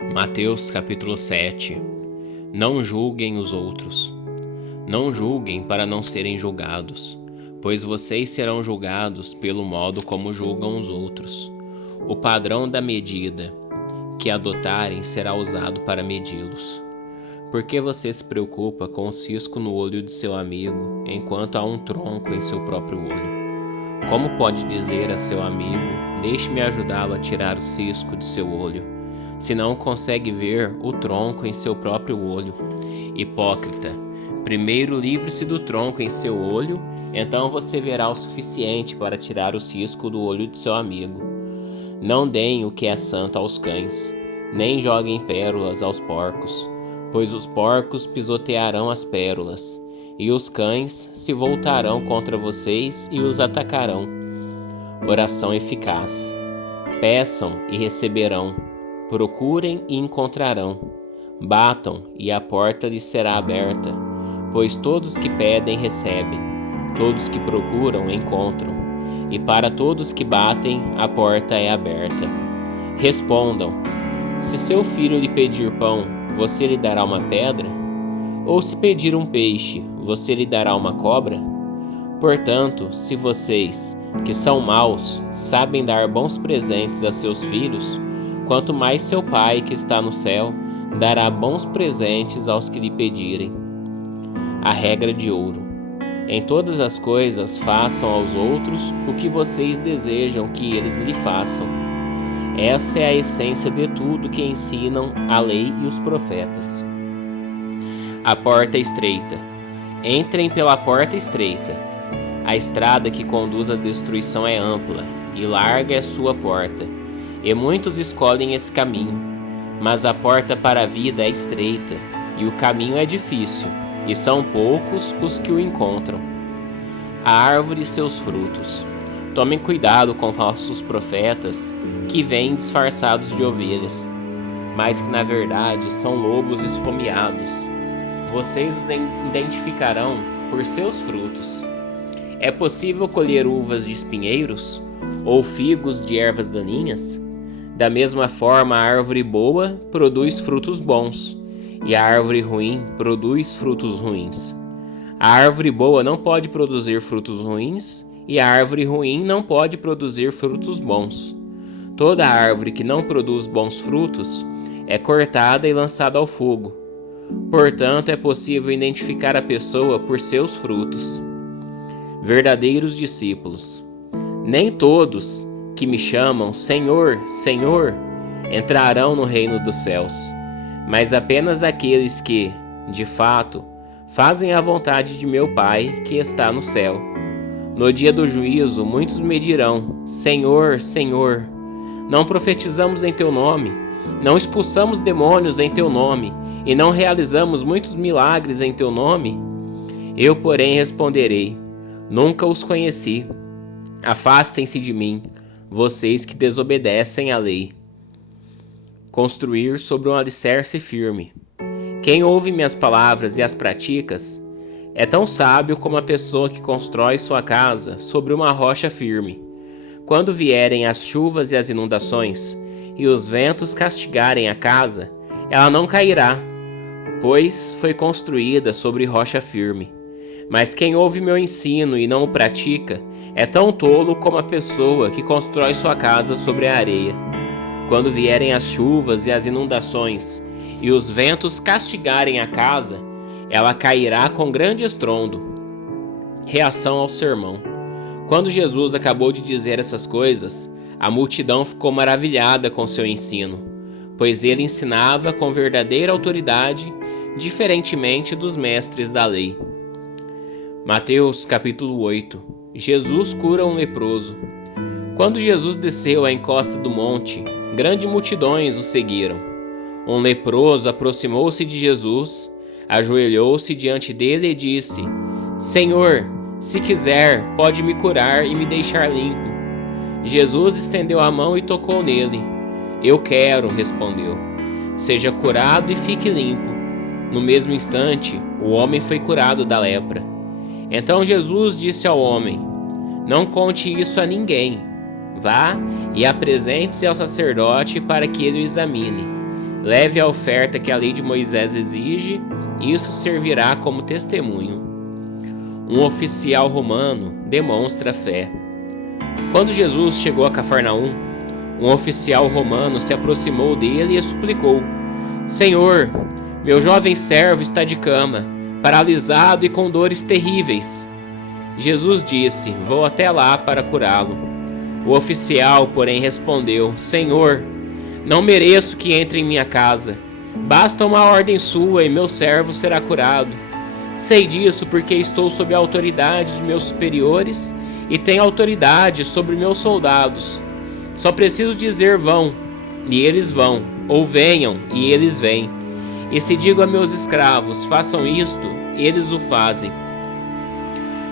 Mateus capítulo 7. Não julguem os outros. Não julguem para não serem julgados, pois vocês serão julgados pelo modo como julgam os outros. O padrão da medida que adotarem será usado para medi-los. Por que você se preocupa com o cisco no olho de seu amigo, enquanto há um tronco em seu próprio olho? Como pode dizer a seu amigo, deixe-me ajudá-lo a tirar o cisco de seu olho, se não consegue ver o tronco em seu próprio olho? Hipócrita, primeiro livre-se do tronco em seu olho, então você verá o suficiente para tirar o cisco do olho de seu amigo. Não deem o que é santo aos cães, nem joguem pérolas aos porcos, pois os porcos pisotearão as pérolas, e os cães se voltarão contra vocês e os atacarão. Oração eficaz. Peçam e receberão, procurem e encontrarão, batam e a porta lhes será aberta, pois todos que pedem recebem, todos que procuram encontram, e para todos que batem a porta é aberta. Respondam: se seu filho lhe pedir pão, você lhe dará uma pedra? Ou se pedir um peixe, você lhe dará uma cobra? Portanto, se vocês, que são maus, sabem dar bons presentes a seus filhos, quanto mais seu Pai que está no céu dará bons presentes aos que lhe pedirem. A regra de ouro: em todas as coisas façam aos outros o que vocês desejam que eles lhe façam. Essa é a essência de tudo que ensinam a lei e os profetas. A porta é estreita. Entrem pela porta estreita. A estrada que conduz à destruição é ampla, e larga é sua porta, e muitos escolhem esse caminho. Mas a porta para a vida é estreita, e o caminho é difícil, e são poucos os que o encontram. A árvore e seus frutos. Tomem cuidado com falsos profetas que vêm disfarçados de ovelhas, mas que na verdade são lobos esfomeados. Vocês os identificarão por seus frutos. É possível colher uvas de espinheiros ou figos de ervas daninhas? Da mesma forma, a árvore boa produz frutos bons, e a árvore ruim produz frutos ruins. A árvore boa não pode produzir frutos ruins, e a árvore ruim não pode produzir frutos bons. Toda árvore que não produz bons frutos é cortada e lançada ao fogo. Portanto, é possível identificar a pessoa por seus frutos. Verdadeiros discípulos. Nem todos que me chamam Senhor, Senhor, entrarão no reino dos céus, mas apenas aqueles que, de fato, fazem a vontade de meu Pai que está no céu. No dia do juízo, muitos me dirão: Senhor, Senhor, não profetizamos em teu nome, não expulsamos demônios em teu nome, e não realizamos muitos milagres em teu nome? Eu, porém, responderei: nunca os conheci. Afastem-se de mim, vocês que desobedecem à lei. Construir sobre um alicerce firme. Quem ouve minhas palavras e as praticas é tão sábio como a pessoa que constrói sua casa sobre uma rocha firme. Quando vierem as chuvas e as inundações, e os ventos castigarem a casa, ela não cairá, pois foi construída sobre rocha firme. Mas quem ouve meu ensino e não o pratica é tão tolo como a pessoa que constrói sua casa sobre a areia. Quando vierem as chuvas e as inundações, e os ventos castigarem a casa, ela cairá com grande estrondo. Reação ao sermão. Quando Jesus acabou de dizer essas coisas, a multidão ficou maravilhada com seu ensino, pois ele ensinava com verdadeira autoridade, diferentemente dos mestres da lei. Mateus capítulo 8. Jesus cura um leproso. Quando Jesus desceu à encosta do monte, grandes multidões o seguiram. Um leproso aproximou-se de Jesus, ajoelhou-se diante dele e disse: Senhor, se quiser, pode me curar e me deixar limpo. Jesus estendeu a mão e tocou nele. Eu quero, respondeu. Seja curado e fique limpo. No mesmo instante, o homem foi curado da lepra. Então Jesus disse ao homem: não conte isso a ninguém. Vá e apresente-se ao sacerdote para que ele o examine. Leve a oferta que a lei de Moisés exige, e isso servirá como testemunho. Um oficial romano demonstra fé. Quando Jesus chegou a Cafarnaum, um oficial romano se aproximou dele e suplicou: Senhor, meu jovem servo está de cama, paralisado e com dores terríveis. Jesus disse: Vou até lá para curá-lo. O oficial, porém, respondeu: Senhor, não mereço que entre em minha casa. Basta uma ordem sua e meu servo será curado. Sei disso porque estou sob a autoridade de meus superiores e tenho autoridade sobre meus soldados. Só preciso dizer vão, e eles vão, ou venham, e eles vêm. E se digo a meus escravos, façam isto, eles o fazem.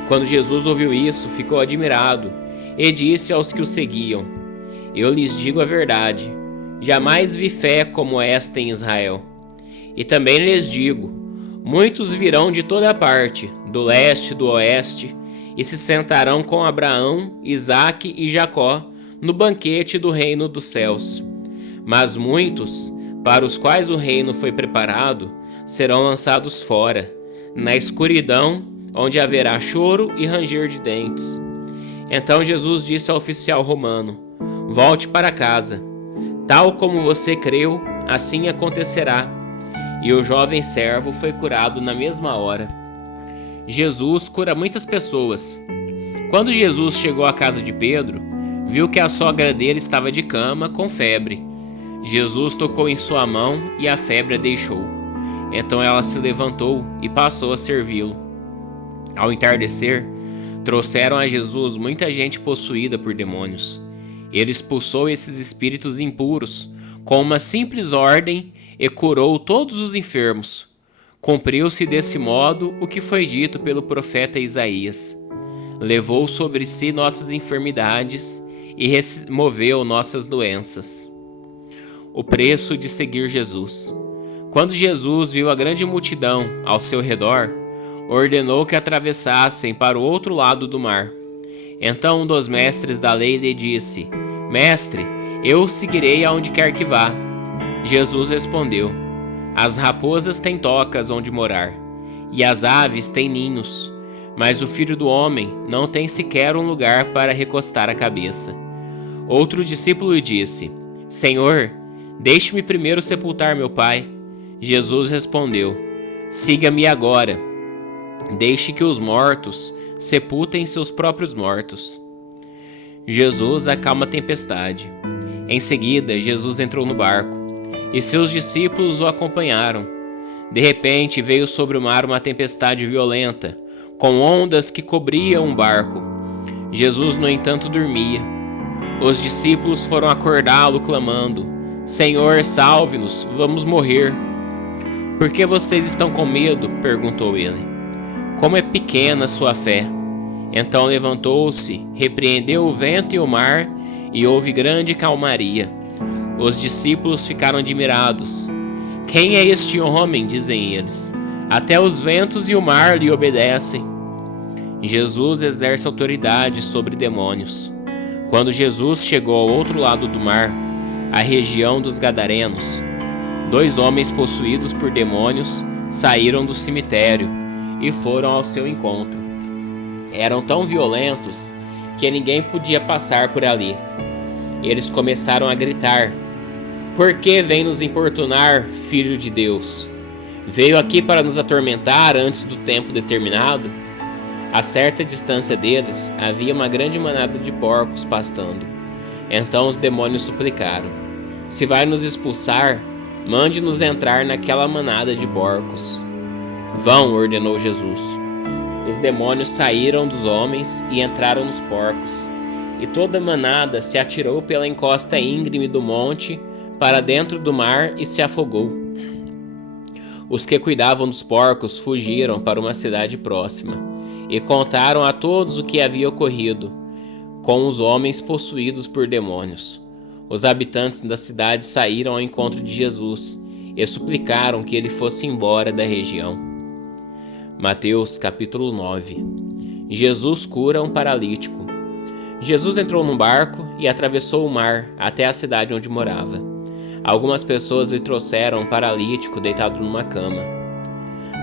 Quando Jesus ouviu isso, ficou admirado, e disse aos que o seguiam: Eu lhes digo a verdade, jamais vi fé como esta em Israel. E também lhes digo: muitos virão de toda parte, do leste e do oeste, e se sentarão com Abraão, Isaque e Jacó no banquete do reino dos céus. Mas muitos, para os quais o reino foi preparado, serão lançados fora, na escuridão, onde haverá choro e ranger de dentes. Então Jesus disse ao oficial romano: Volte para casa. Tal como você creu, assim acontecerá. E o jovem servo foi curado na mesma hora. Jesus cura muitas pessoas. Quando Jesus chegou à casa de Pedro, viu que a sogra dele estava de cama, com febre. Jesus tocou em sua mão e a febre a deixou. Então ela se levantou e passou a servi-lo. Ao entardecer, trouxeram a Jesus muita gente possuída por demônios. Ele expulsou esses espíritos impuros com uma simples ordem e curou todos os enfermos. Cumpriu-se desse modo o que foi dito pelo profeta Isaías. Levou sobre si nossas enfermidades e removeu nossas doenças. O preço de seguir Jesus. Quando Jesus viu a grande multidão ao seu redor, ordenou que atravessassem para o outro lado do mar. Então um dos mestres da lei lhe disse: Mestre, eu o seguirei aonde quer que vá. Jesus respondeu: As raposas têm tocas onde morar, e as aves têm ninhos, mas o Filho do Homem não tem sequer um lugar para recostar a cabeça. Outro discípulo lhe disse: Senhor, deixe-me primeiro sepultar meu pai. Jesus respondeu: Siga-me agora. Deixe que os mortos sepultem seus próprios mortos. Jesus acalma a tempestade. Em seguida, Jesus entrou no barco, e seus discípulos o acompanharam. De repente, veio sobre o mar uma tempestade violenta, com ondas que cobriam o barco. Jesus, no entanto, dormia. Os discípulos foram acordá-lo, clamando: Senhor, salve-nos, vamos morrer. Por que vocês estão com medo? Perguntou ele. Como é pequena a sua fé. Então levantou-se, repreendeu o vento e o mar, e houve grande calmaria. Os discípulos ficaram admirados. Quem é este homem? Dizem eles. Até os ventos e o mar lhe obedecem. Jesus exerce autoridade sobre demônios. Quando Jesus chegou ao outro lado do mar, a região dos Gadarenos, 2 homens possuídos por demônios saíram do cemitério e foram ao seu encontro. Eram tão violentos que ninguém podia passar por ali. Eles começaram a gritar: Por que vem nos importunar, Filho de Deus? Veio aqui para nos atormentar antes do tempo determinado? A certa distância deles havia uma grande manada de porcos pastando. Então os demônios suplicaram: Se vai nos expulsar, mande-nos entrar naquela manada de porcos. Vão, ordenou Jesus. Os demônios saíram dos homens e entraram nos porcos, e toda a manada se atirou pela encosta íngreme do monte para dentro do mar e se afogou. Os que cuidavam dos porcos fugiram para uma cidade próxima e contaram a todos o que havia ocorrido com os homens possuídos por demônios. Os habitantes da cidade saíram ao encontro de Jesus e suplicaram que ele fosse embora da região. Mateus capítulo 9. Jesus cura um paralítico. Jesus entrou num barco e atravessou o mar até a cidade onde morava. Algumas pessoas lhe trouxeram um paralítico deitado numa cama.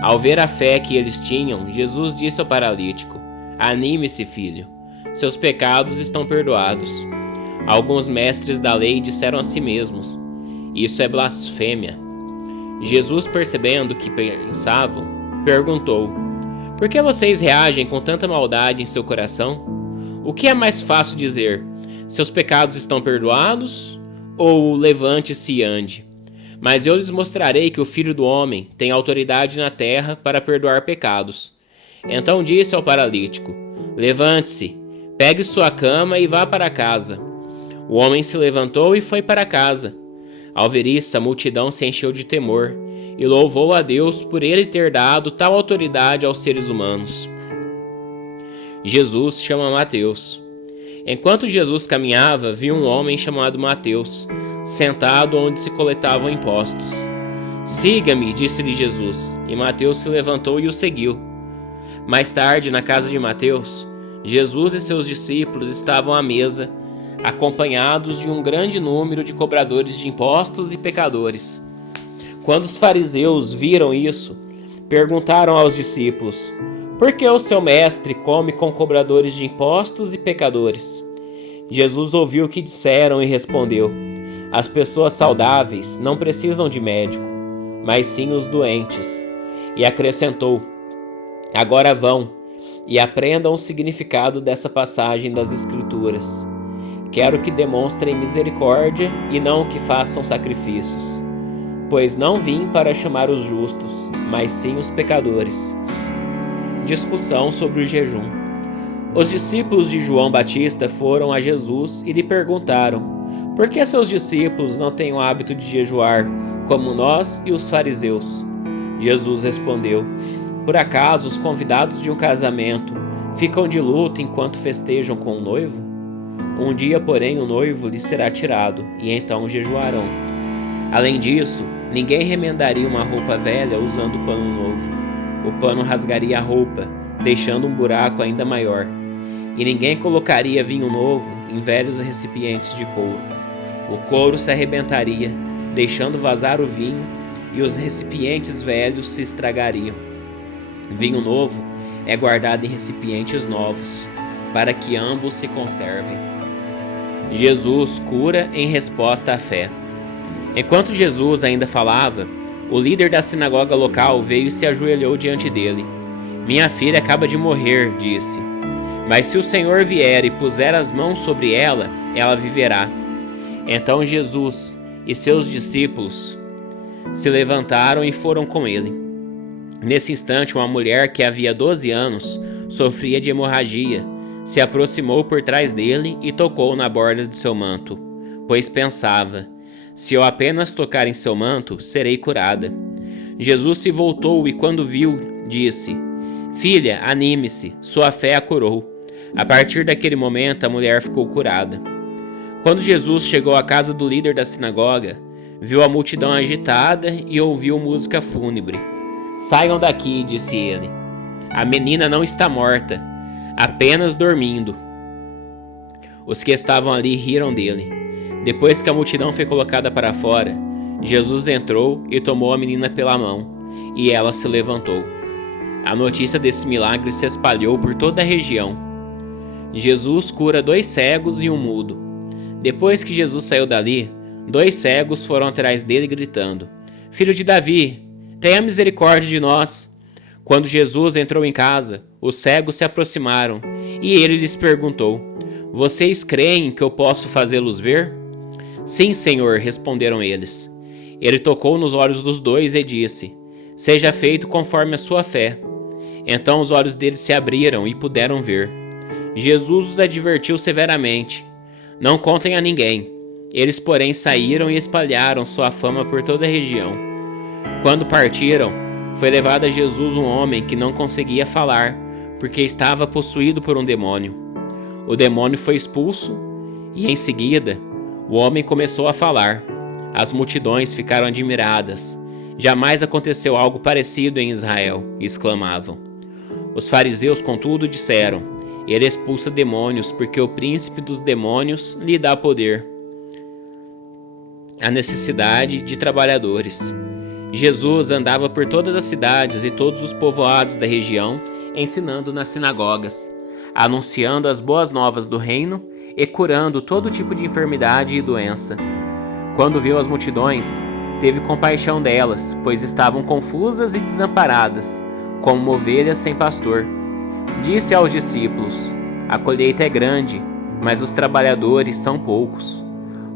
Ao ver a fé que eles tinham, Jesus disse ao paralítico: "Anime-se, filho, seus pecados estão perdoados." Alguns mestres da lei disseram a si mesmos: "Isso é blasfêmia." Jesus, percebendo o que pensavam, perguntou: "Por que vocês reagem com tanta maldade em seu coração? O que é mais fácil dizer: seus pecados estão perdoados? Ou levante-se e ande? Mas eu lhes mostrarei que o Filho do Homem tem autoridade na terra para perdoar pecados." Então disse ao paralítico: "Levante-se, pegue sua cama e vá para casa." O homem se levantou e foi para casa. Ao ver isso, a multidão se encheu de temor e louvou a Deus por ele ter dado tal autoridade aos seres humanos. Jesus chama Mateus. Enquanto Jesus caminhava, viu um homem chamado Mateus, sentado onde se coletavam impostos. "Siga-me", disse-lhe Jesus, e Mateus se levantou e o seguiu. Mais tarde, na casa de Mateus, Jesus e seus discípulos estavam à mesa, acompanhados de um grande número de cobradores de impostos e pecadores. Quando os fariseus viram isso, perguntaram aos discípulos: "Por que o seu mestre come com cobradores de impostos e pecadores?" Jesus ouviu o que disseram e respondeu: "As pessoas saudáveis não precisam de médico, mas sim os doentes." E acrescentou: "Agora vão e aprendam o significado dessa passagem das Escrituras. Quero que demonstrem misericórdia e não que façam sacrifícios, pois não vim para chamar os justos, mas sim os pecadores." Discussão sobre o jejum. Os discípulos de João Batista foram a Jesus e lhe perguntaram: "Por que seus discípulos não têm o hábito de jejuar, como nós e os fariseus?" Jesus respondeu: "Por acaso os convidados de um casamento ficam de luto enquanto festejam com o noivo? Um dia, porém, o noivo lhes será tirado, e então jejuarão. Além disso, ninguém remendaria uma roupa velha usando pano novo. O pano rasgaria a roupa, deixando um buraco ainda maior. E ninguém colocaria vinho novo em velhos recipientes de couro. O couro se arrebentaria, deixando vazar o vinho, e os recipientes velhos se estragariam. Vinho novo é guardado em recipientes novos, para que ambos se conservem." Jesus cura em resposta à fé. Enquanto Jesus ainda falava, o líder da sinagoga local veio e se ajoelhou diante dele. "Minha filha acaba de morrer", disse. "Mas se o Senhor vier e puser as mãos sobre ela, ela viverá." Então Jesus e seus discípulos se levantaram e foram com ele. Nesse instante, uma mulher que havia 12 anos sofria de hemorragia se aproximou por trás dele e tocou na borda de seu manto, pois pensava: "Se eu apenas tocar em seu manto, serei curada." Jesus se voltou e, quando viu, disse: "Filha, anime-se, sua fé a curou." A partir daquele momento, a mulher ficou curada. Quando Jesus chegou à casa do líder da sinagoga, viu a multidão agitada e ouviu música fúnebre. "Saiam daqui", disse ele. "A menina não está morta, apenas dormindo." Os que estavam ali riram dele. Depois que a multidão foi colocada para fora, Jesus entrou e tomou a menina pela mão, e ela se levantou. A notícia desse milagre se espalhou por toda a região. Jesus cura 2 cegos e um mudo. Depois que Jesus saiu dali, 2 cegos foram atrás dele gritando: "Filho de Davi, tenha misericórdia de nós." Quando Jesus entrou em casa, os cegos se aproximaram e ele lhes perguntou: "Vocês creem que eu posso fazê-los ver?" "Sim, Senhor", responderam eles. Ele tocou nos olhos dos 2 e disse: "Seja feito conforme a sua fé." Então os olhos deles se abriram e puderam ver. Jesus os advertiu severamente: "Não contem a ninguém." Eles, porém, saíram e espalharam sua fama por toda a região. Quando partiram, foi levado a Jesus um homem que não conseguia falar, porque estava possuído por um demônio. O demônio foi expulso e, em seguida, o homem começou a falar. As multidões ficaram admiradas. "Jamais aconteceu algo parecido em Israel", exclamavam. Os fariseus, contudo, disseram: "Ele expulsa demônios porque o príncipe dos demônios lhe dá poder." a necessidade de trabalhadores. Jesus andava por todas as cidades e todos os povoados da região, ensinando nas sinagogas, anunciando as boas novas do reino e curando todo tipo de enfermidade e doença. Quando viu as multidões, teve compaixão delas, pois estavam confusas e desamparadas, como ovelhas sem pastor. Disse aos discípulos: a colheita é grande, mas os trabalhadores são poucos.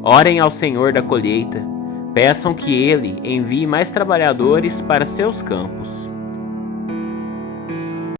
Orem ao Senhor da colheita, peçam que Ele envie mais trabalhadores para seus campos.